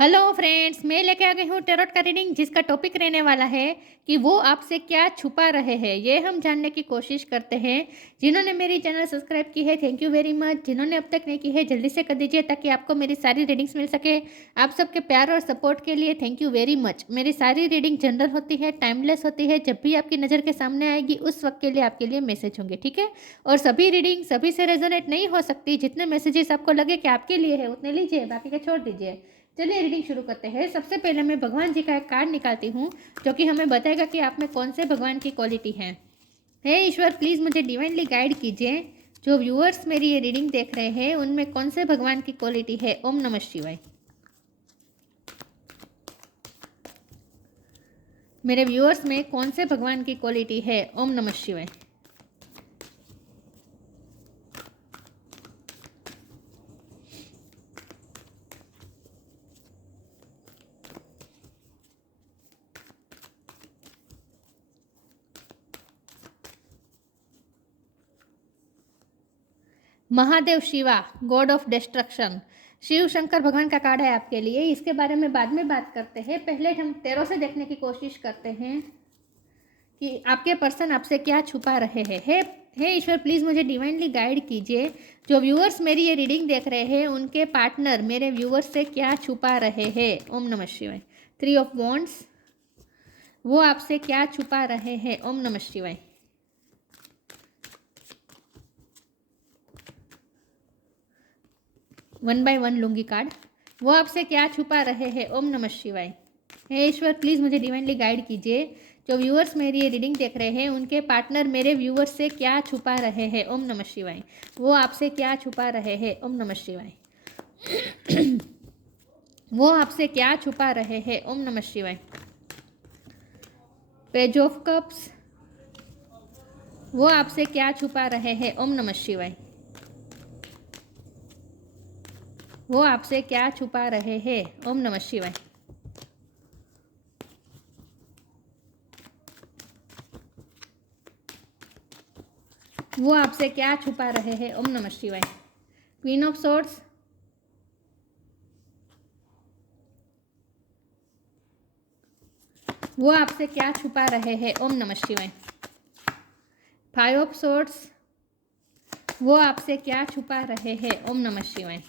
Hello friends, मैं लेके आ गई हूँ टैरोट का रीडिंग जिसका टॉपिक रहने वाला है कि वो आपसे क्या छुपा रहे हैं। ये हम जानने की कोशिश करते हैं। जिन्होंने मेरी चैनल सब्सक्राइब की है, थैंक यू वेरी मच। जिन्होंने अब तक नहीं की है, जल्दी से कर दीजिए ताकि आपको मेरी सारी रीडिंग्स मिल सके। आप सबके प्यार और सपोर्ट के लिए थैंक यू वेरी मच। मेरी सारी रीडिंग जनरल होती है, टाइमलेस होती है। जब भी आपकी नज़र के सामने आएगी उस वक्त के लिए आपके लिए मैसेज होंगे, ठीक है। और सभी रीडिंग सभी से रेजोनेट नहीं हो सकती। जितने मैसेजेस आपको लगे कि आपके लिए है उतने लीजिए, बाकी के छोड़ दीजिए। चलिए रीडिंग शुरू करते हैं। सबसे पहले मैं भगवान जी का एक कार्ड निकालती हूँ जो कि हमें बताएगा कि आप में कौन से भगवान की क्वालिटी है। हे ईश्वर, प्लीज़ मुझे डिवाइनली गाइड कीजिए। जो व्यूअर्स मेरी ये रीडिंग देख रहे हैं उनमें कौन से भगवान की क्वालिटी है। ओम नमः शिवाय। मेरे व्यूअर्स में कौन से भगवान की क्वालिटी है। ओम नमः शिवाय। Mahadev Shiva, god of destruction. Shiv Shankar भगवान का कार्ड है आपके लिए। इसके बारे में बाद में बात करते हैं। पहले हम टैरो से देखने की कोशिश करते हैं कि आपके पर्सन आपसे क्या छुपा रहे हैं। हे ईश्वर, प्लीज़ मुझे डिवाइनली गाइड कीजिए। जो व्यूअर्स मेरी ये रीडिंग देख रहे हैं उनके पार्टनर मेरे व्यूअर्स से क्या छुपा रहे हैं। ओम नमः शिवाय। 3 ऑफ वॉन्ड्स, वो आपसे क्या छुपा रहे हैं। ओम नमः शिवाय। 1 बाय 1 लूंगी कार्ड। वो आपसे क्या छुपा रहे हैं। ओम नमः शिवाय। हे ईश्वर, प्लीज़ मुझे डिवाइनली गाइड कीजिए। जो व्यूअर्स मेरी ये रीडिंग देख रहे हैं उनके पार्टनर मेरे व्यूअर्स से क्या छुपा रहे हैं। ओम नमः शिवाय। वो आपसे क्या छुपा रहे हैं। ओम नमः शिवाय। वो आपसे क्या छुपा रहे हैं। ओम नमः शिवाय। पेज ऑफ कप्स, वो आपसे क्या छुपा रहे हैं। ओम नमः शिवाय। वो आपसे क्या छुपा रहे हैं। ओम नमः शिवाय। वो आपसे क्या छुपा रहे हैं। ओम नमः शिवाय। क्वीन ऑफ सोर्ड्स, वो आपसे क्या छुपा रहे हैं। ओम नमः शिवाय। 5 ऑफ सोर्ड्स, वो आपसे क्या छुपा रहे हैं। ओम नमः शिवाय।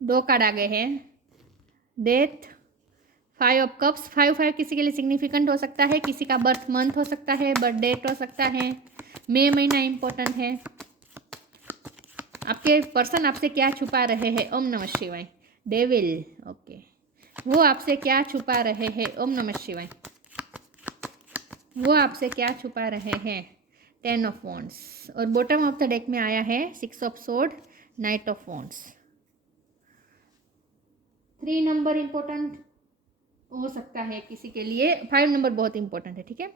2 कार्ड आ गए हैं। Death, 5 of cups. 5 किसी के लिए सिग्निफिकेंट हो सकता है, किसी का बर्थ मंथ हो सकता है, बर्थ डेट हो सकता है। मई महीना इंपॉर्टेंट है। आपके पर्सन आपसे क्या छुपा रहे हैं। ओम नमः शिवाय। Devil, okay. वो आपसे क्या छुपा रहे हैं। ओम नमः शिवाय। वो आपसे क्या छुपा रहे हैं। 10 ऑफ वॉन्ड्स। और बॉटम ऑफ द डेक में आया है 6 of sword, night of wands. 3 number important हो सकता है किसी के लिए, 5 नंबर बहुत इंपॉर्टेंट है, ठीक है।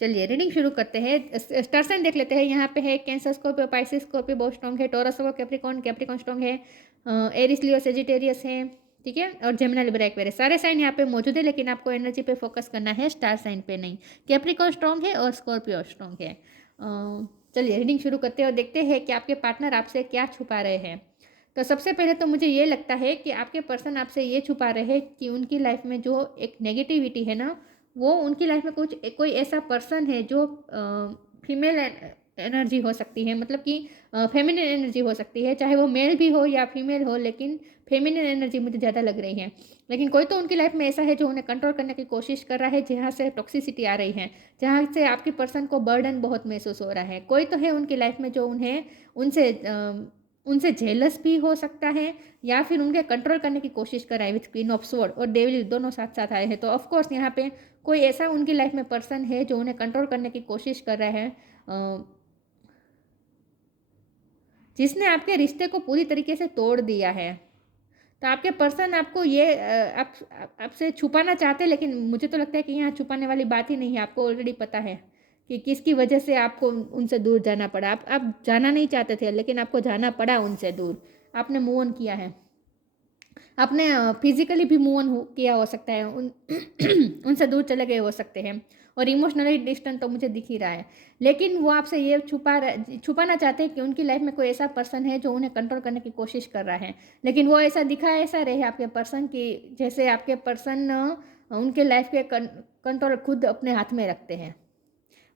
चलिए रीडिंग शुरू करते हैं। स्टार साइन देख लेते हैं। यहाँ पे है कैंसर, स्कॉर्पियो, पाइसिस, स्कॉर्पियो बहुत स्ट्रॉन्ग है। टॉरस और कैप्रिकॉर्न, कैप्रिकॉर्न स्ट्रॉन्ग है। एरिस, लियो, सेजिटेरियस है, ठीक है। और जेमिनी, लिब्रा, एक्वेरियस, सारे साइन यहाँ पे मौजूद है, लेकिन आपको एनर्जी पे फोकस करना है, स्टार साइन पे नहीं। कैप्रिकॉर्न स्ट्रॉन्ग है और स्कॉर्पियो स्ट्रॉन्ग है। चलिए रीडिंग शुरू करते हैं और देखते हैं कि आपके पार्टनर आपसे क्या छुपा रहे हैं। तो सबसे पहले तो मुझे ये लगता है कि आपके पर्सन आपसे ये छुपा रहे हैं कि उनकी लाइफ में जो एक नेगेटिविटी है ना, वो उनकी लाइफ में कुछ कोई ऐसा पर्सन है जो फीमेल एनर्जी हो सकती है, मतलब कि फेमिनिन एनर्जी हो सकती है, चाहे वो मेल भी हो या फीमेल हो, लेकिन फेमिनिन एनर्जी मुझे ज़्यादा लग रही है। लेकिन कोई तो उनकी लाइफ में ऐसा है जो उन्हें कंट्रोल करने की कोशिश कर रहा है, जहाँ से टॉक्सिसिटी आ रही है, जहाँ से आपके पर्सन को बर्डन बहुत महसूस हो रहा है। कोई तो है उनकी लाइफ में जो उन्हें उनसे उनसे जेलस भी हो सकता है, या फिर उनके कंट्रोल करने की कोशिश कर रहा है। विथ क्वीन ऑफ स्वॉर्ड और डेविल दोनों साथ साथ आए हैं, तो ऑफकोर्स यहाँ पे कोई ऐसा उनकी लाइफ में पर्सन है जो उन्हें कंट्रोल करने की कोशिश कर रहा है, जिसने आपके रिश्ते को पूरी तरीके से तोड़ दिया है। तो आपके पर्सन आपको ये आपसे छुपाना चाहते हैं, लेकिन मुझे तो लगता है कि यहाँ छुपाने वाली बात ही नहीं है। आपको ऑलरेडी पता है कि किसकी वजह से आपको उनसे दूर जाना पड़ा। आप जाना नहीं चाहते थे, लेकिन आपको जाना पड़ा उनसे दूर। आपने मूव ऑन किया है। आपने फिजिकली भी मूव ऑन किया हो सकता है, उनसे दूर चले गए हो सकते हैं, और इमोशनली डिस्टेंस तो मुझे दिख ही रहा है। लेकिन वो आपसे ये छुपाना चाहते हैं कि उनकी लाइफ में कोई ऐसा पर्सन है जो उन्हें कंट्रोल करने की कोशिश कर रहा है। लेकिन वो ऐसा दिखा ऐसा रहे आपके पर्सन की, जैसे आपके पर्सन उनके लाइफ के कंट्रोल खुद अपने हाथ में रखते हैं।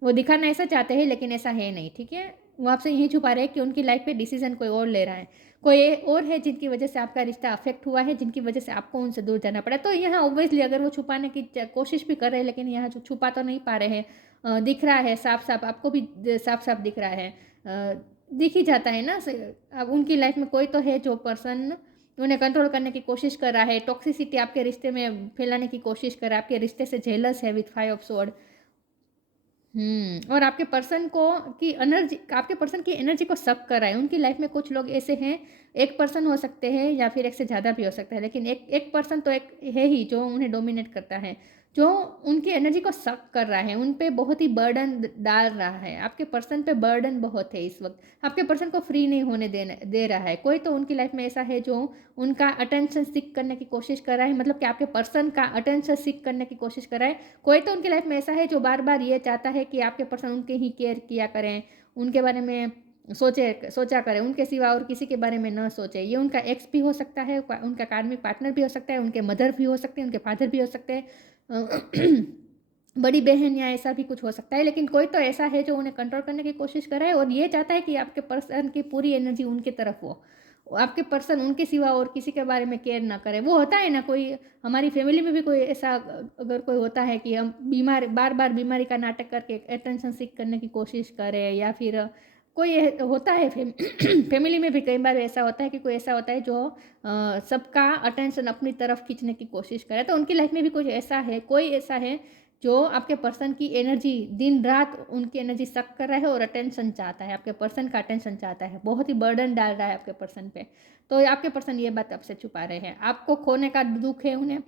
वो दिखाना ऐसा चाहते हैं लेकिन ऐसा है नहीं, ठीक है। वो आपसे यही छुपा रहे हैं कि उनकी लाइफ पे डिसीजन कोई और ले रहा है, कोई और है जिनकी वजह से आपका रिश्ता अफेक्ट हुआ है, जिनकी वजह से आपको उनसे दूर जाना पड़ा। तो यहाँ ऑब्वियसली अगर वो छुपाने की कोशिश भी कर रहे हैं, लेकिन यहाँ जो छुपा तो नहीं पा रहे हैं, दिख रहा है साफ साफ, आपको भी साफ साफ दिख रहा है, दिख ही जाता है ना। अब उनकी लाइफ में कोई तो है जो पर्सन उन्हें कंट्रोल करने की कोशिश कर रहा है, टॉक्सिसिटी आपके रिश्ते में फैलाने की कोशिश कर रहा है, आपके रिश्ते से जेलस है विथ 5 ऑफ स्वॉर्ड। और आपके पर्सन को की एनर्जी, आपके पर्सन की एनर्जी को सक कर रहा है। उनकी लाइफ में कुछ लोग ऐसे हैं, एक पर्सन हो सकते हैं या फिर एक से ज़्यादा भी हो सकता है, लेकिन एक एक पर्सन तो एक है ही जो उन्हें डोमिनेट करता है, जो उनकी एनर्जी को सक कर रहा है, उन पे बहुत ही बर्डन डाल रहा है। आपके पर्सन पे बर्डन बहुत है इस वक्त, आपके पर्सन को फ्री नहीं होने दे रहा है। कोई तो उनकी लाइफ में ऐसा है जो उनका अटेंशन सीख करने की कोशिश कर रहा है, मतलब कि आपके पर्सन का अटेंशन सीख करने की कोशिश कर रहा है। कोई तो उनकी लाइफ में ऐसा है जो बार बार ये चाहता है कि आपके पर्सन उनके ही केयर किया करें, उनके बारे में सोचा करें, उनके सिवा और किसी के बारे में न सोचे। ये उनका एक्स भी हो सकता है, उनका कार्मिक पार्टनर भी हो सकता है, उनके मदर भी हो सकते हैं, उनके फादर भी हो सकते हैं, बड़ी बहन या ऐसा भी कुछ हो सकता है। लेकिन कोई तो ऐसा है जो उन्हें कंट्रोल करने की कोशिश कर रहा है और ये चाहता है कि आपके पर्सन की पूरी एनर्जी उनके तरफ हो, आपके पर्सन उनके सिवा और किसी के बारे में केयर ना करे। वो होता है ना, कोई हमारी फैमिली में भी कोई ऐसा अगर कोई होता है कि हम बीमार बार बार बीमारी का नाटक करके अटेंशन सीख करने की कोशिश करें, या फिर कोई होता है फैमिली में भी कई बार ऐसा होता है कि कोई ऐसा होता है जो सबका अटेंशन अपनी तरफ खींचने की कोशिश करे। तो उनकी लाइफ में भी कुछ ऐसा है, कोई ऐसा है जो आपके पर्सन की एनर्जी दिन रात उनकी एनर्जी सक कर रहा है और अटेंशन चाहता है, आपके पर्सन का अटेंशन चाहता है, बहुत ही बर्डन डाल रहा है आपके पर्सन पे। तो आपके पर्सन ये बात आपसे छुपा रहे हैं, आपको खोने का दुख है उन्हें,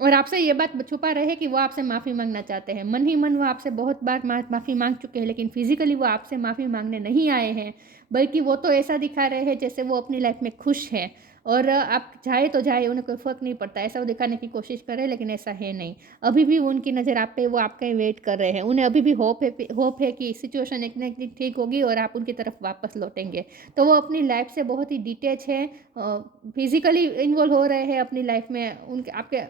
और आपसे ये बात छुपा रहे हैं कि वो आपसे माफ़ी मांगना चाहते हैं। मन ही मन वो आपसे बहुत बार माफ़ी मांग चुके हैं, लेकिन फिजिकली वो आपसे माफ़ी मांगने नहीं आए हैं, बल्कि वो तो ऐसा दिखा रहे हैं जैसे वो अपनी लाइफ में खुश है, और आप जाए तो जाए, उन्हें कोई फ़र्क नहीं पड़ता, ऐसा वो दिखाने की कोशिश कर रहे हैं, लेकिन ऐसा है नहीं। अभी भी उनकी नज़र आप पे, वो आपका ही वेट कर रहे हैं। उन्हें अभी भी होप है कि सिचुएशन एक ना एक दिन ठीक होगी और आप उनकी तरफ वापस लौटेंगे। तो वो अपनी लाइफ से बहुत ही डिटेच है, फिजिकली इन्वॉल्व हो रहे हैं अपनी लाइफ में। उनके आपके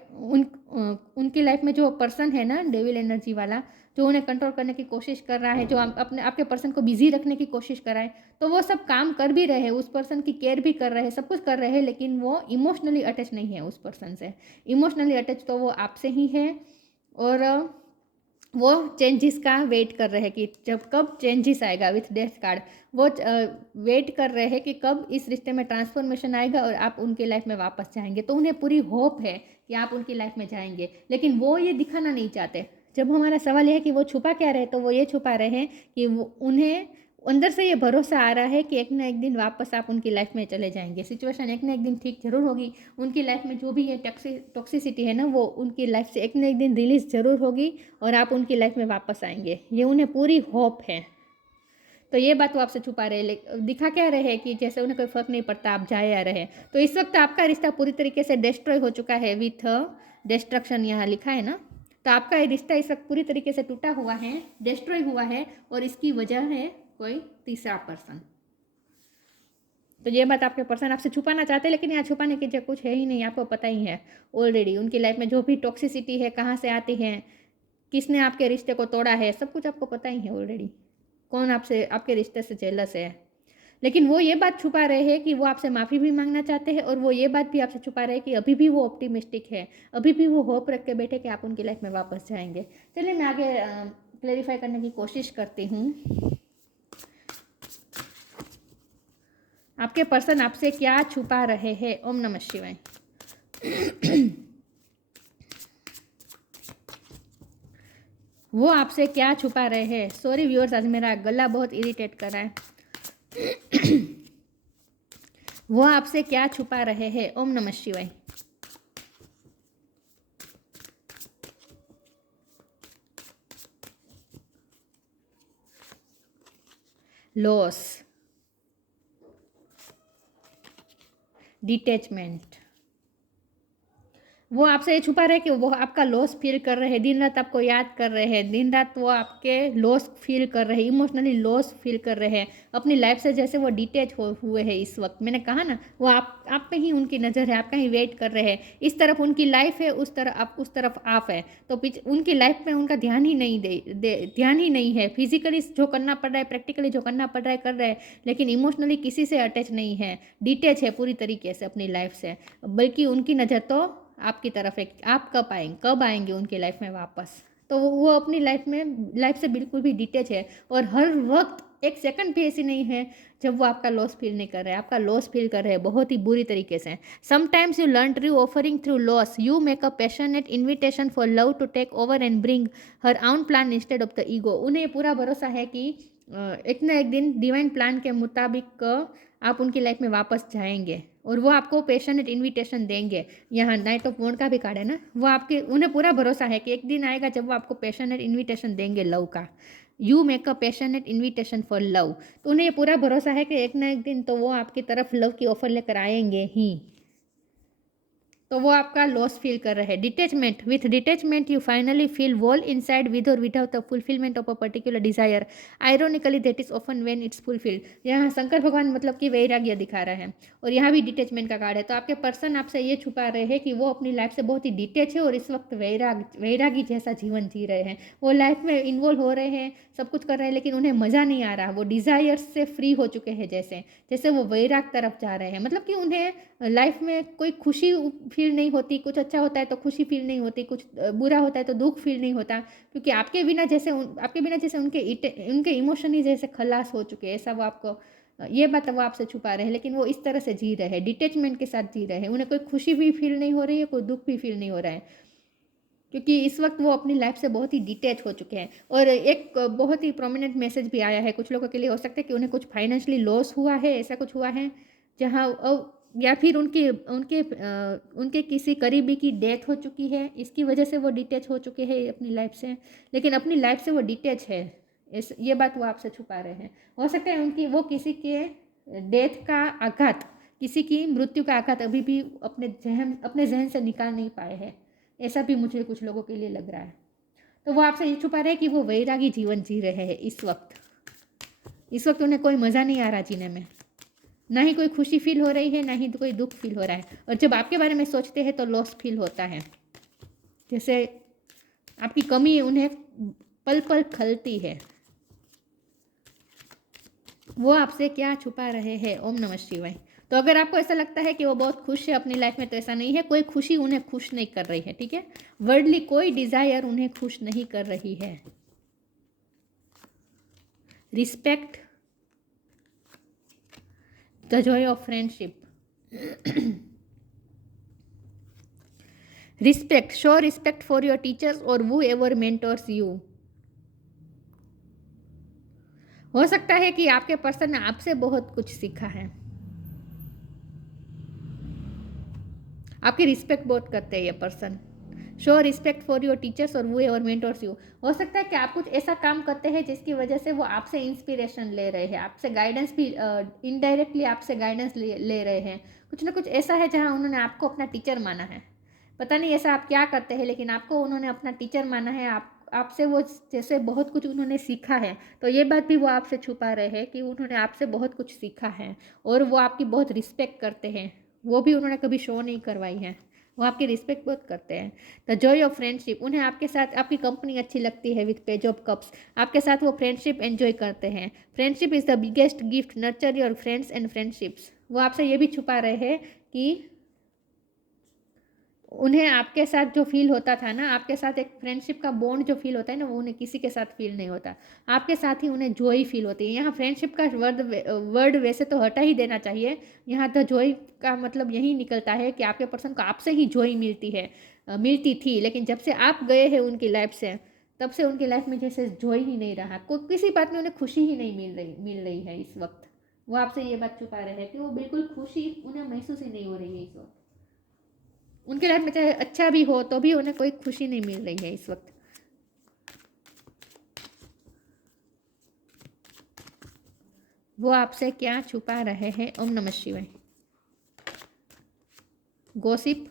उनकी लाइफ में जो पर्सन है ना, डेविल एनर्जी वाला, जो उन्हें कंट्रोल करने की कोशिश कर रहा है, जो अपने आपके पर्सन को बिजी रखने की कोशिश कर रहा है, तो वो सब काम कर भी रहे हैं, उस पर्सन की केयर भी कर रहे हैं, सब कुछ कर रहे हैं, लेकिन वो इमोशनली अटैच नहीं है उस पर्सन से। इमोशनली अटैच तो वो आपसे ही है, और वो चेंजेस का वेट कर रहे हैं कि जब कब चेंजेस आएगा विथ डेथ कार्ड। वो वेट कर रहे हैं कि कब इस रिश्ते में ट्रांसफॉर्मेशन आएगा और आप उनकी लाइफ में वापस जाएंगे। तो उन्हें पूरी होप है कि आप उनकी लाइफ में जाएंगे, लेकिन वो ये दिखाना नहीं चाहते। जब हमारा सवाल यह है कि वो छुपा क्या रहे, तो वो ये छुपा रहे हैं कि वो उन्हें अंदर से ये भरोसा आ रहा है कि एक ना एक दिन वापस आप उनकी लाइफ में चले जाएंगे, सिचुएशन एक ना एक दिन ठीक जरूर होगी, उनकी लाइफ में जो भी ये टॉक्सिसिटी है ना, वो उनकी लाइफ से एक ना एक दिन रिलीज जरूर होगी और आप उनकी लाइफ में वापस आएंगे। ये उन्हें पूरी होप है। तो ये बात वो आपसे छुपा रहे, दिखा क्या रहे कि जैसे उन्हें कोई फर्क नहीं पड़ता आप जाए या रहे। तो इस वक्त आपका रिश्ता पूरी तरीके से डिस्ट्रॉय हो चुका है, विथ डिस्ट्रक्शन यहाँ लिखा है ना। तो आपका ये रिश्ता इस वक्त पूरी तरीके से टूटा हुआ है, डिस्ट्रॉय हुआ है, और इसकी वजह है कोई तीसरा पर्सन। तो ये बात आपके पर्सन आपसे छुपाना चाहते हैं, लेकिन यहाँ छुपाने की कुछ है ही नहीं, आपको पता ही है ऑलरेडी उनकी लाइफ में जो भी टॉक्सिसिटी है, कहाँ से आती है, किसने आपके रिश्ते को तोड़ा है, सब कुछ आपको पता ही है ऑलरेडी, कौन आपसे आपके रिश्ते से जेलस है। लेकिन वो ये बात छुपा रहे हैं कि वो आपसे माफ़ी भी मांगना चाहते हैं, और वो ये बात भी आपसे छुपा रहे हैं कि अभी भी वो ऑप्टिमिस्टिक है, अभी भी वो होप रख के बैठे कि आप उनकी लाइफ में वापस जाएंगे। चलिए मैं आगे क्लेरिफाई करने की कोशिश करती हूँ। आपके पर्सन आपसे क्या छुपा रहे हैं? ओम नमः शिवाय। वो आपसे क्या छुपा रहे हैं? सॉरी व्यूअर्स, आज मेरा गला बहुत इरिटेट कर रहा है। वो आपसे क्या छुपा रहे हैं? ओम नमः शिवाय। Loss, detachment. वो आपसे ये छुपा रहे कि वो आपका लॉस फील कर रहे हैं, दिन रात आपको याद कर रहे हैं, दिन रात वो आपके लॉस फील कर रहे हैं, इमोशनली लॉस फील कर रहे हैं, अपनी लाइफ से जैसे वो डिटैच हुए हैं इस वक्त। मैंने कहा ना, वो आप पे ही उनकी नज़र है, आपका ही वेट कर रहे हैं। इस तरफ उनकी लाइफ है, उस तरफ आप है, तो उनकी लाइफ में उनका ध्यान ही नहीं है। फिजिकली जो करना पड़ रहा है, प्रैक्टिकली जो करना पड़ रहा है कर रहे हैं, लेकिन इमोशनली किसी से अटैच नहीं है, डिटैच है पूरी तरीके से अपनी लाइफ से। बल्कि उनकी नज़र तो आपकी तरफ है, आप कब आएंगे उनकी लाइफ में वापस। तो वो अपनी लाइफ से बिल्कुल भी डिटैच है, और हर वक्त एक सेकंड भी ऐसी नहीं है जब वो आपका लॉस फील नहीं कर रहे हैं। आपका लॉस फील कर रहे हैं बहुत ही बुरी तरीके से। Sometimes you learn through offering through loss, you make a passionate invitation for love to take over and bring her own plan instead of the ego. उन्हें पूरा भरोसा है कि एक ना एक दिन डिवाइन प्लान के मुताबिक आप उनकी लाइफ में वापस जाएंगे, और वो आपको पैशनेट इन्विटेशन देंगे। यहाँ नाइट ऑफ वॉन्ड का भी कार्ड है ना, वो उन्हें पूरा भरोसा है कि एक दिन आएगा जब वो आपको पैशनेट इन्विटेशन देंगे लव का। You make a passionate invitation for love, तो उन्हें ये पूरा भरोसा है कि एक ना एक दिन तो वो आपकी तरफ लव की ऑफर लेकर आएंगे ही। तो वो आपका लॉस फील कर रहे हैं। Detachment, with detachment you finally feel whole inside with or without the fulfilment of a particular desire, ironically that is often when it's fulfilled. यहाँ शंकर भगवान मतलब कि वैराग्य दिखा रहा है, और यहाँ भी डिटैचमेंट का कार्ड है। तो आपके पर्सन आपसे ये छुपा रहे हैं कि वो अपनी लाइफ से बहुत ही डिटैच है, और इस वक्त वैरागी जैसा जीवन जी रहे हैं। वो लाइफ में इन्वॉल्व हो रहे हैं, सब कुछ कर रहे हैं, लेकिन उन्हें मज़ा नहीं आ रहा। वो डिज़ायर्स से फ्री हो चुके हैं, जैसे जैसे वो वैराग तरफ जा रहे हैं। मतलब कि उन्हें लाइफ में कोई खुशी फील नहीं होती, कुछ अच्छा होता है तो खुशी फील नहीं होती, कुछ बुरा होता है तो दुख फील नहीं होता, क्योंकि आपके बिना जैसे उनके इमोशन ही जैसे खलास हो चुके हैं। ऐसा वो आपको, ये बात वो आपसे छुपा रहे हैं, लेकिन वो इस तरह से जी रहे हैं, डिटैचमेंट के साथ जी रहे हैं। उन्हें कोई खुशी भी फील नहीं हो रही है, कोई दुख भी फील नहीं हो रहा है, क्योंकि इस वक्त वो अपनी लाइफ से बहुत ही डिटैच हो चुके हैं। और एक बहुत ही प्रोमिनेंट मैसेज भी आया है कुछ लोगों के लिए, हो सकता है कि उन्हें कुछ फाइनेंशियली लॉस हुआ है, ऐसा कुछ हुआ है जहाँ, या फिर उनके किसी करीबी की डेथ हो चुकी है, इसकी वजह से वो डिटैच हो चुके हैं अपनी लाइफ से। लेकिन अपनी लाइफ से वो डिटैच है, ये बात वो आपसे छुपा रहे हैं। हो सकता है वो किसी के डेथ का आघात, किसी की मृत्यु का आघात अभी भी अपने जहन से निकाल नहीं पाए हैं। ऐसा भी मुझे कुछ लोगों के लिए लग रहा है। तो वो आपसे ये छुपा रहे हैं कि वो वैरागी जीवन जी रहे हैं इस वक्त उन्हें कोई मज़ा नहीं आ रहा जीने में, ना ही कोई खुशी फील हो रही है, ना ही कोई दुख फील हो रहा है। और जब आपके बारे में सोचते हैं तो लॉस फील होता है, जैसे आपकी कमी उन्हें पल पल खलती है। वो आपसे क्या छुपा रहे हैं? ओम नमः शिवाय। तो अगर आपको ऐसा लगता है कि वो बहुत खुश है अपनी लाइफ में, तो ऐसा नहीं है। कोई खुशी उन्हें खुश नहीं कर रही है, ठीक है। वर्ल्डली कोई डिजायर उन्हें खुश नहीं कर रही है। Respect the Joy of friendship. Respect, show respect for your teachers और वो एवर मेंटोर्स यू। हो सकता है कि आपके पर्सन ने आपसे बहुत कुछ सीखा है, आपकी रिस्पेक्ट बहुत करते हैं ये person. Show respect for your teachers और वो एवर मेंटोर्स यू। हो सकता है कि आप कुछ ऐसा काम करते हैं जिसकी वजह से वो आपसे इंस्पिरेशन ले रहे हैं, आपसे गाइडेंस भी, इनडायरेक्टली आपसे गाइडेंस ले रहे हैं। कुछ ना कुछ ऐसा है जहाँ उन्होंने आपको अपना टीचर माना है। पता नहीं ऐसा आप क्या करते हैं, लेकिन आपको उन्होंने अपना टीचर माना है। आपसे वो जैसे बहुत कुछ उन्होंने सीखा है। तो ये बात भी वो आपसे छुपा रहे हैं कि उन्होंने आपसे बहुत कुछ सीखा है, और वो आपकी बहुत रिस्पेक्ट करते हैं। वो भी उन्होंने कभी शो नहीं करवाई है, वो आपकी रिस्पेक्ट बहुत करते हैं। द जॉय ऑफ फ्रेंडशिप, उन्हें आपके साथ आपकी कंपनी अच्छी लगती है। विथ पेज ऑफ कप्स, आपके साथ वो फ्रेंडशिप एंजॉय करते हैं। Friendship is the biggest gift, nurture your friends and friendships. वो आपसे ये भी छुपा रहे हैं कि उन्हें आपके साथ जो फील होता था ना, आपके साथ एक फ्रेंडशिप का बॉन्ड जो फील होता है ना, वो उन्हें किसी के साथ फील नहीं होता। आपके साथ ही उन्हें जॉय फील होती है। यहाँ फ्रेंडशिप का वर्ड वैसे तो हटा ही देना चाहिए। यहाँ तो जॉय का मतलब यही निकलता है कि आपके पर्सन को आपसे ही जॉय मिलती थी, लेकिन जब से आप गए हैं उनकी लाइफ से, तब से उनकी लाइफ में जैसे जॉय ही नहीं रहा। किसी बात में उन्हें खुशी ही नहीं मिल रही है इस वक्त। वो आपसे ये बात छुपा रहे हैं कि वो बिल्कुल खुशी उन्हें महसूस ही नहीं हो रही है इस वक्त। उनके लाइफ में चाहे अच्छा भी हो तो भी उन्हें कोई खुशी नहीं मिल रही है इस वक्त। वो आपसे क्या छुपा रहे हैं? ओम नमः शिवाय। गॉसिप,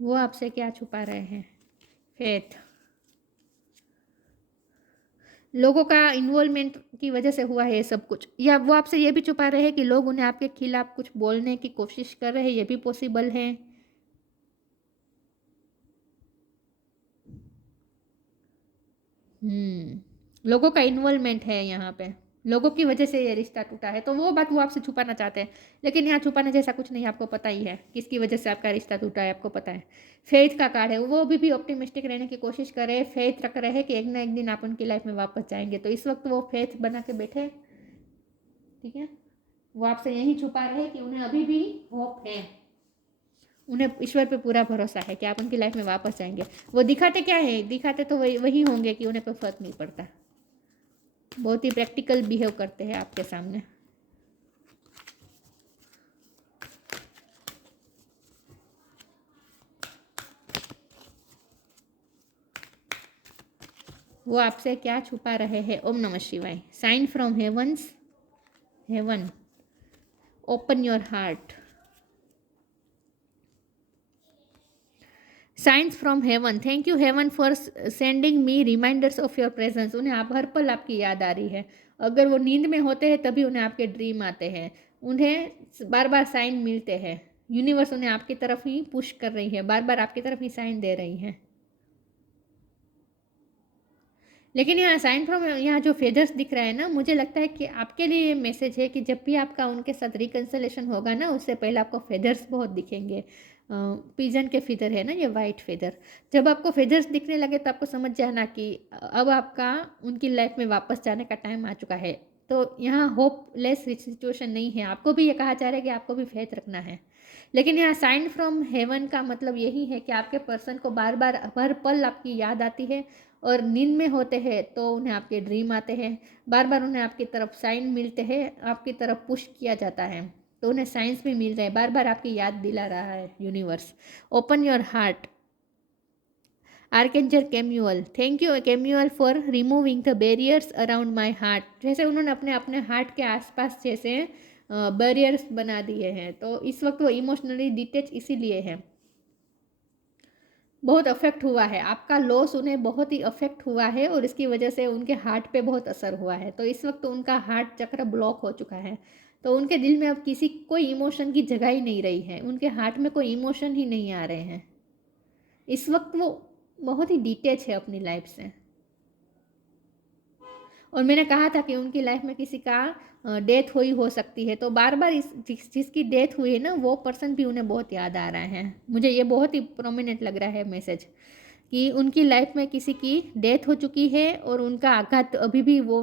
वो आपसे क्या छुपा रहे हैं? फेथ, लोगों का इन्वॉल्वमेंट की वजह से हुआ है ये सब कुछ, या वो आपसे ये भी छुपा रहे हैं कि लोग उन्हें आपके खिलाफ कुछ बोलने की कोशिश कर रहे हैं, ये भी पॉसिबल है। लोगों का इन्वॉल्वमेंट है यहाँ पे, लोगों की वजह से ये रिश्ता टूटा है, तो वो बात वो आपसे छुपाना चाहते हैं, लेकिन यहाँ छुपाने जैसा कुछ नहीं, आपको पता ही है किसकी वजह से आपका रिश्ता टूटा है, आपको पता है। फेथ का कार्ड है, वो भी ऑप्टिमिस्टिक रहने की कोशिश कर रहे हैं, फेथ रख रहे हैं कि एक ना एक दिन आप उनकी लाइफ में वापस जाएंगे, तो इस वक्त वो फेथ बना के बैठे, ठीक है। वो आपसे यही छुपा रहे हैं कि उन्हें अभी भी होप है, उन्हें ईश्वर पे पूरा भरोसा है कि आप उनकी लाइफ में वापस जाएंगे। वो दिखाते क्या है, दिखाते तो वही वही होंगे कि उन्हें कोई फर्क नहीं पड़ता, बहुत ही प्रैक्टिकल बिहेव करते हैं आपके सामने। वो आपसे क्या छुपा रहे हैं? ओम नमः शिवाय। Sign from heavens, heaven, open your heart. Signs from heaven, thank you heaven for sending me reminders of your presence. उन्हें आप हर पल आपकी याद आ रही है, अगर वो नींद में होते हैं तभी उन्हें आपके ड्रीम आते हैं, उन्हें बार बार साइन मिलते हैं, यूनिवर्स उन्हें आपकी तरफ ही पुश कर रही है, बार बार आपकी तरफ ही साइन दे रही है। लेकिन यहाँ साइन फ्रॉम, यहाँ जो फेदर्स दिख रहा है ना, मुझे लगता है कि आपके लिए ये मैसेज है कि जब भी आपका उनके साथ रिकन्सिलेशन होगा ना, उससे पहले आपको फेदर्स बहुत दिखेंगे। पिजन के फेदर है ना ये, वाइट फेदर, जब आपको फेदर्स दिखने लगे तो आपको समझ जाना कि अब आपका उनकी लाइफ में वापस जाने का टाइम आ चुका है। तो यहाँ होपलेस सिचुएशन नहीं है, आपको भी ये कहा जा रहा है कि आपको भी फेथ रखना है। लेकिन यहाँ साइन फ्रॉम हेवन का मतलब यही है कि आपके पर्सन को बार बार हर पल आपकी याद आती है, और नींद में होते हैं तो उन्हें आपके ड्रीम आते हैं, बार बार उन्हें आपकी तरफ साइन मिलते हैं, आपकी तरफ पुश किया जाता है, तो उन्हें साइंस भी मिल रहे हैं, बार बार आपकी याद दिला रहा है universe. Open your heart. Archangel Chamuel, thank you Chamuel for removing the barriers around my heart. जैसे उन्होंने अपने अपने हार्ट के आसपास जैसे बैरियर्स बना दिए हैं, तो इस वक्त वो इमोशनली डिटेच इसीलिए है, बहुत अफेक्ट हुआ है, आपका लॉस उन्हें बहुत ही अफेक्ट हुआ है, और इसकी वजह से उनके हार्ट पे बहुत असर हुआ है, तो इस वक्त उनका हार्ट चक्र ब्लॉक हो चुका है, तो उनके दिल में अब किसी कोई इमोशन की जगह ही नहीं रही है, उनके हार्ट में कोई इमोशन ही नहीं आ रहे हैं, इस वक्त वो बहुत ही डिटेच है अपनी लाइफ से। और मैंने कहा था कि उनकी लाइफ में किसी का डेथ हुई हो सकती है, तो बार बार जिसकी डेथ हुई है ना, वो पर्सन भी उन्हें बहुत याद आ रहा है, मुझे ये बहुत ही प्रोमिनेंट लग रहा है मैसेज, कि उनकी लाइफ में किसी की डेथ हो चुकी है और उनका आघात अभी भी वो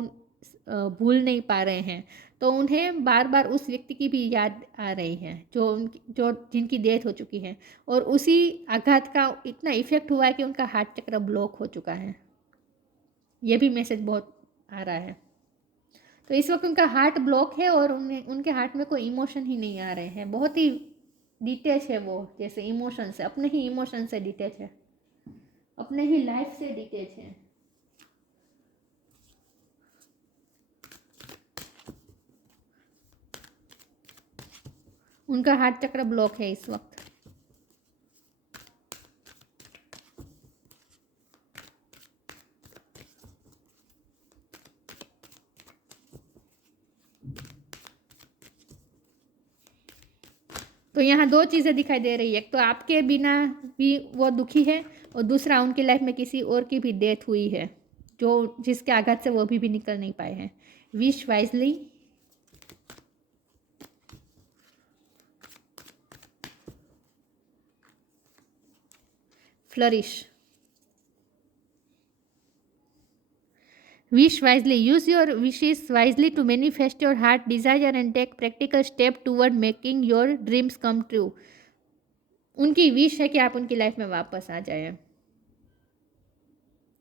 भूल नहीं पा रहे हैं, तो उन्हें बार बार उस व्यक्ति की भी याद आ रही है जो जिनकी डेथ हो चुकी है, और उसी आघात का इतना इफेक्ट हुआ है कि उनका हार्ट चक्र ब्लॉक हो चुका है, ये भी मैसेज बहुत आ रहा है। तो इस वक्त उनका हार्ट ब्लॉक है, और उन्हें उनके हार्ट में कोई इमोशन ही नहीं आ रहे हैं, बहुत ही डिटेच है वो, जैसे इमोशन से, अपने ही इमोशन से डिटेच है, अपने ही लाइफ से डिटेच है। उनका हार्ट चक्र ब्लॉक है इस वक्त। तो यहाँ दो चीज़ें दिखाई दे रही है, एक तो आपके बिना भी वो दुखी है, और दूसरा उनकी लाइफ में किसी और की भी डेथ हुई है, जो जिसके आघात से वो अभी भी निकल नहीं पाए हैं। Wish wisely, flourish. Wish wisely. Use your wishes wisely to manifest your heart desire and take practical step toward making your dreams come true. उनकी विश है कि आप उनकी लाइफ में वापस आ जाएं,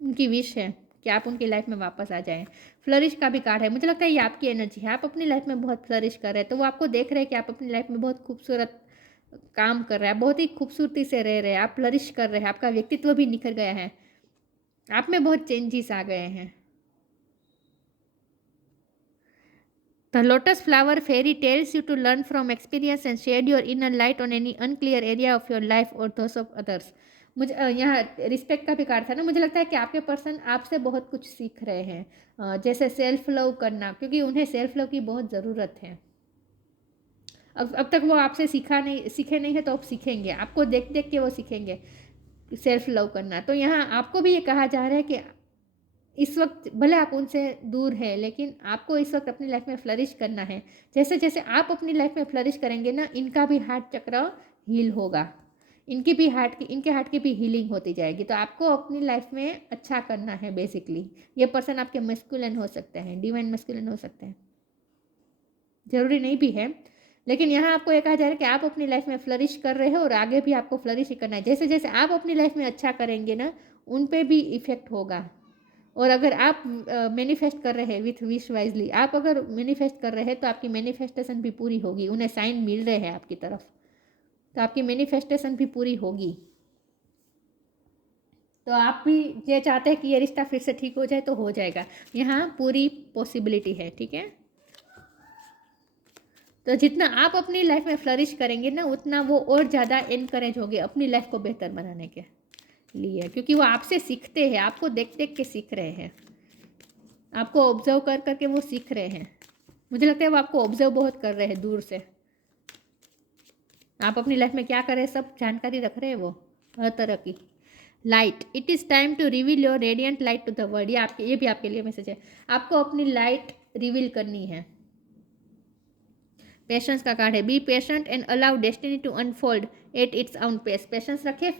उनकी विश है कि आप उनकी लाइफ में वापस आ जाएं। फ्लरिश का भी कार्ड है, मुझे लगता है ये आपकी एनर्जी है, आप अपनी लाइफ में बहुत फ्लरिश कर रहे हैं, तो वो आपको देख रहे हैं कि आप अपनी लाइफ में बहुत खूबसूरत काम कर रहे हैं, बहुत ही खूबसूरती से रह रहे हैं, आप फ्लरिश कर रहे हैं, आपका व्यक्तित्व भी निखर गया है, आप में बहुत चेंजेस आ गए हैं। The lotus flower fairy tells you to learn from experience and shed your inner light on any unclear area of your life और दोस ऑफ अदर्स। मुझे यहाँ रिस्पेक्ट का भी कार्ड था ना, मुझे लगता है कि आपके पर्सन आपसे बहुत कुछ सीख रहे हैं, जैसे सेल्फ लव करना, क्योंकि उन्हें सेल्फ लव की बहुत ज़रूरत है। अब तक वो आपसे सीखे नहीं है, तो अब सीखेंगे, आपको देख देख के वो सीखेंगे सेल्फ लव करना। तो यहाँ आपको भी ये कहा जा रहा है कि इस वक्त भले आप उनसे दूर हैं, लेकिन आपको इस वक्त अपनी लाइफ में फ्लरिश करना है। जैसे जैसे आप अपनी लाइफ में फ्लरिश करेंगे ना, इनका भी हार्ट चक्र हील होगा, इनके हार्ट की भी हीलिंग होती जाएगी। तो आपको अपनी लाइफ में अच्छा करना है बेसिकली। ये पर्सन आपके मस्कुलिन हो सकते हैं, डिवाइन मस्कुलिन हो सकते हैं, जरूरी नहीं भी है, लेकिन यहाँ आपको ये कहा जा रहा है कि आप अपनी लाइफ में फ्लरिश कर रहे हो और आगे भी आपको फ्लरिश ही करना है। जैसे जैसे आप अपनी लाइफ में अच्छा करेंगे ना, उन पे भी इफेक्ट होगा। और अगर आप मैनिफेस्ट कर रहे हैं विथ विश वाइजली, आप अगर मैनिफेस्ट कर रहे हैं तो आपकी मैनिफेस्टेशन भी पूरी होगी, उन्हें साइन मिल रहे हैं आपकी तरफ, तो आपकी मैनिफेस्टेशन भी पूरी होगी। तो आप भी ये चाहते हैं कि ये रिश्ता फिर से ठीक हो जाए, तो हो जाएगा, यहाँ पूरी पॉसिबिलिटी है, ठीक है। तो जितना आप अपनी लाइफ में फ्लरिश करेंगे ना, उतना वो और ज़्यादा इनकरेज होगे अपनी लाइफ को बेहतर बनाने के लिए, क्योंकि वो आपसे सीखते हैं, आपको देख देख के सीख रहे हैं, आपको ऑब्जर्व कर करके वो सीख रहे हैं। मुझे लगता है वो आपको ऑब्जर्व बहुत कर रहे हैं दूर से, आप अपनी लाइफ में क्या कर रहे हैं सब जानकारी रख रहे हैं वो, हर तरह की। Light, it is time to reveal your radiant light to the world. ये भी आपके लिए मैसेज है, आपको अपनी लाइट रिवील करनी है। पेशेंस का कार्ड है, be patient and allow destiny to unfold at its own pace. Patience रखिए,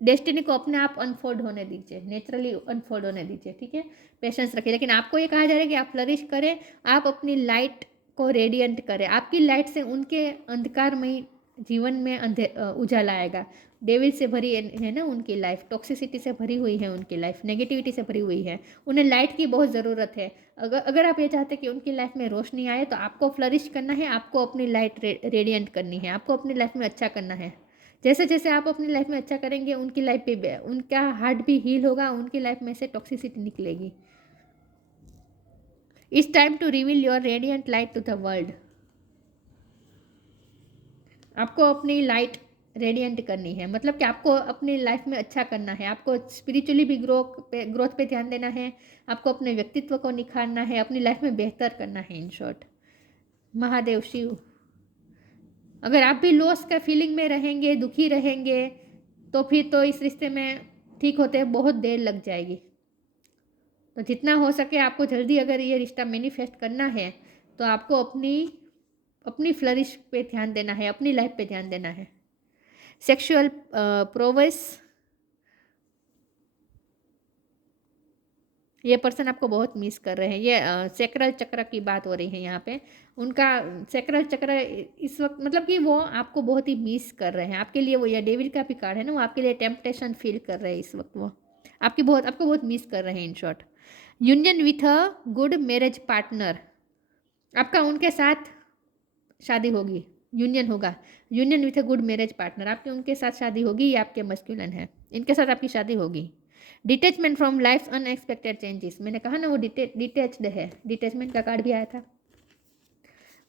डेस्टिनी को अपने आप अनफोल्ड होने दीजिए, नेचुरली अनफोल्ड होने दीजिए, ठीक है। पेशेंस रखिए, लेकिन आपको ये कहा जा रहा है कि आप फ्लरिश करें, आप अपनी लाइट को रेडियंट करें। आपकी लाइट से उनके अंधकारमय जीवन में उजाला आएगा। डेविल से भरी है ना उनकी लाइफ, टॉक्सिसिटी से भरी हुई है उनकी लाइफ, नेगेटिविटी से भरी हुई है, उन्हें लाइट की बहुत ज़रूरत है। अगर आप ये चाहते हैं कि उनकी लाइफ में रोशनी आए, तो आपको फ्लरिश करना है, आपको अपनी लाइट रेडियंट करनी है, आपको अपनी लाइफ में अच्छा करना है। जैसे जैसे आप अपनी लाइफ में अच्छा करेंगे, उनकी लाइफ पे उनका हार्ट भी हील होगा, उनकी लाइफ में से टॉक्सिसिटी निकलेगी। It's time to reveal your radiant light to the world. आपको अपनी लाइट रेडियंट करनी है, मतलब कि आपको अपनी लाइफ में अच्छा करना है, आपको स्पिरिचुअली भी ग्रोथ पे ध्यान देना है, आपको अपने व्यक्तित्व को निखारना है, अपनी लाइफ में बेहतर करना है, इन शॉर्ट। महादेव शिव, अगर आप भी लॉस का फीलिंग में रहेंगे, दुखी रहेंगे, तो फिर तो इस रिश्ते में ठीक होते बहुत देर लग जाएगी। तो जितना हो सके आपको जल्दी अगर ये रिश्ता मैनिफेस्ट करना है, तो आपको अपनी फ्लरिश पे ध्यान देना है, अपनी लाइफ पे ध्यान देना है। सेक्सुअल प्रोवेस, ये पर्सन आपको बहुत मिस कर रहे हैं। ये सेक्रल चक्र की बात हो रही है यहाँ पे, उनका सेक्रल चक्र इस वक्त, मतलब कि वो आपको बहुत ही मिस कर रहे हैं। आपके लिए वो, ये डेविल का भी कार्ड है ना, वो आपके लिए टेम्पटेशन फील कर रहे हैं इस वक्त, वो आपको बहुत मिस कर रहे हैं, in short. Union with a good marriage partner, आपका उनके साथ शादी होगी, यूनियन होगा, union with a good marriage partner, आपके उनके साथ शादी होगी, ये आपके मस्कुलिन है, इनके साथ आपकी शादी होगी। Detachment from life unexpected changes, मैंने कहा ना वो डिटेच्ड है, डिटेचमेंट का कार्ड भी आया था।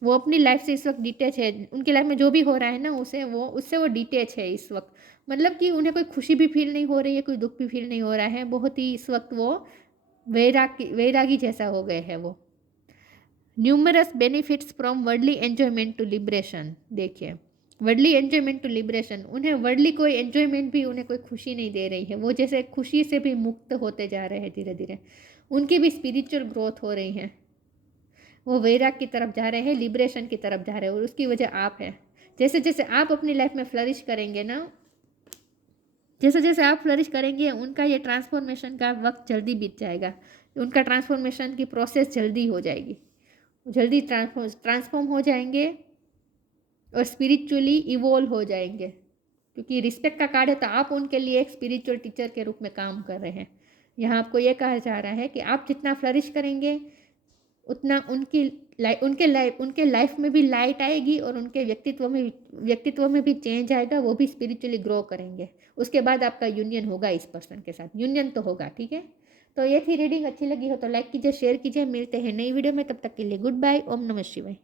वो अपनी लाइफ से इस वक्त डिटेच है, उनकी लाइफ में जो भी हो रहा है ना, उससे वो डिटेच है इस वक्त। मतलब कि उन्हें कोई खुशी भी फील नहीं हो रही है, कोई दुख भी फील नहीं हो रहा है, बहुत ही इस वक्त वो वैरागी जैसा हो गए हैं वो। Numerous benefits from worldly enjoyment to liberation, देखिए वर्ल्डली एन्जॉयमेंट टू लिबरेशन, उन्हें वर्ल्डली कोई एन्जॉयमेंट भी उन्हें कोई खुशी नहीं दे रही है, वो जैसे खुशी से भी मुक्त होते जा रहे हैं धीरे धीरे, उनकी भी स्पिरिचुअल ग्रोथ हो रही है, वो वैराग की तरफ जा रहे हैं, लिबरेशन की तरफ जा रहे हैं, और उसकी वजह आप है। जैसे जैसे आप अपनी लाइफ में फ्लरिश करेंगे ना, जैसे जैसे आप फ्लरिश करेंगे, उनका ये ट्रांसफॉर्मेशन का वक्त जल्दी बीत जाएगा, उनका ट्रांसफॉर्मेशन की प्रोसेस जल्दी हो जाएगी, जल्दी ट्रांसफॉर्म हो जाएंगे और स्पिरिचुअली इवोल्व हो जाएंगे, क्योंकि रिस्पेक्ट का कार्ड है, तो आप उनके लिए एक स्पिरिचुअल टीचर के रूप में काम कर रहे हैं। यहाँ आपको ये कहा जा रहा है कि आप जितना फ्लरिश करेंगे, उतना उनके लाइफ में भी लाइट आएगी, और उनके व्यक्तित्व में भी चेंज आएगा, वो भी स्पिरिचुअली ग्रो करेंगे। उसके बाद आपका यूनियन होगा इस पर्सन के साथ, यूनियन तो होगा, ठीक है। तो ये थी रीडिंग, अच्छी लगी हो तो लाइक कीजिए, शेयर कीजिए। मिलते हैं नई वीडियो में, तब तक के लिए गुड बाय। ओम नमः शिवाय।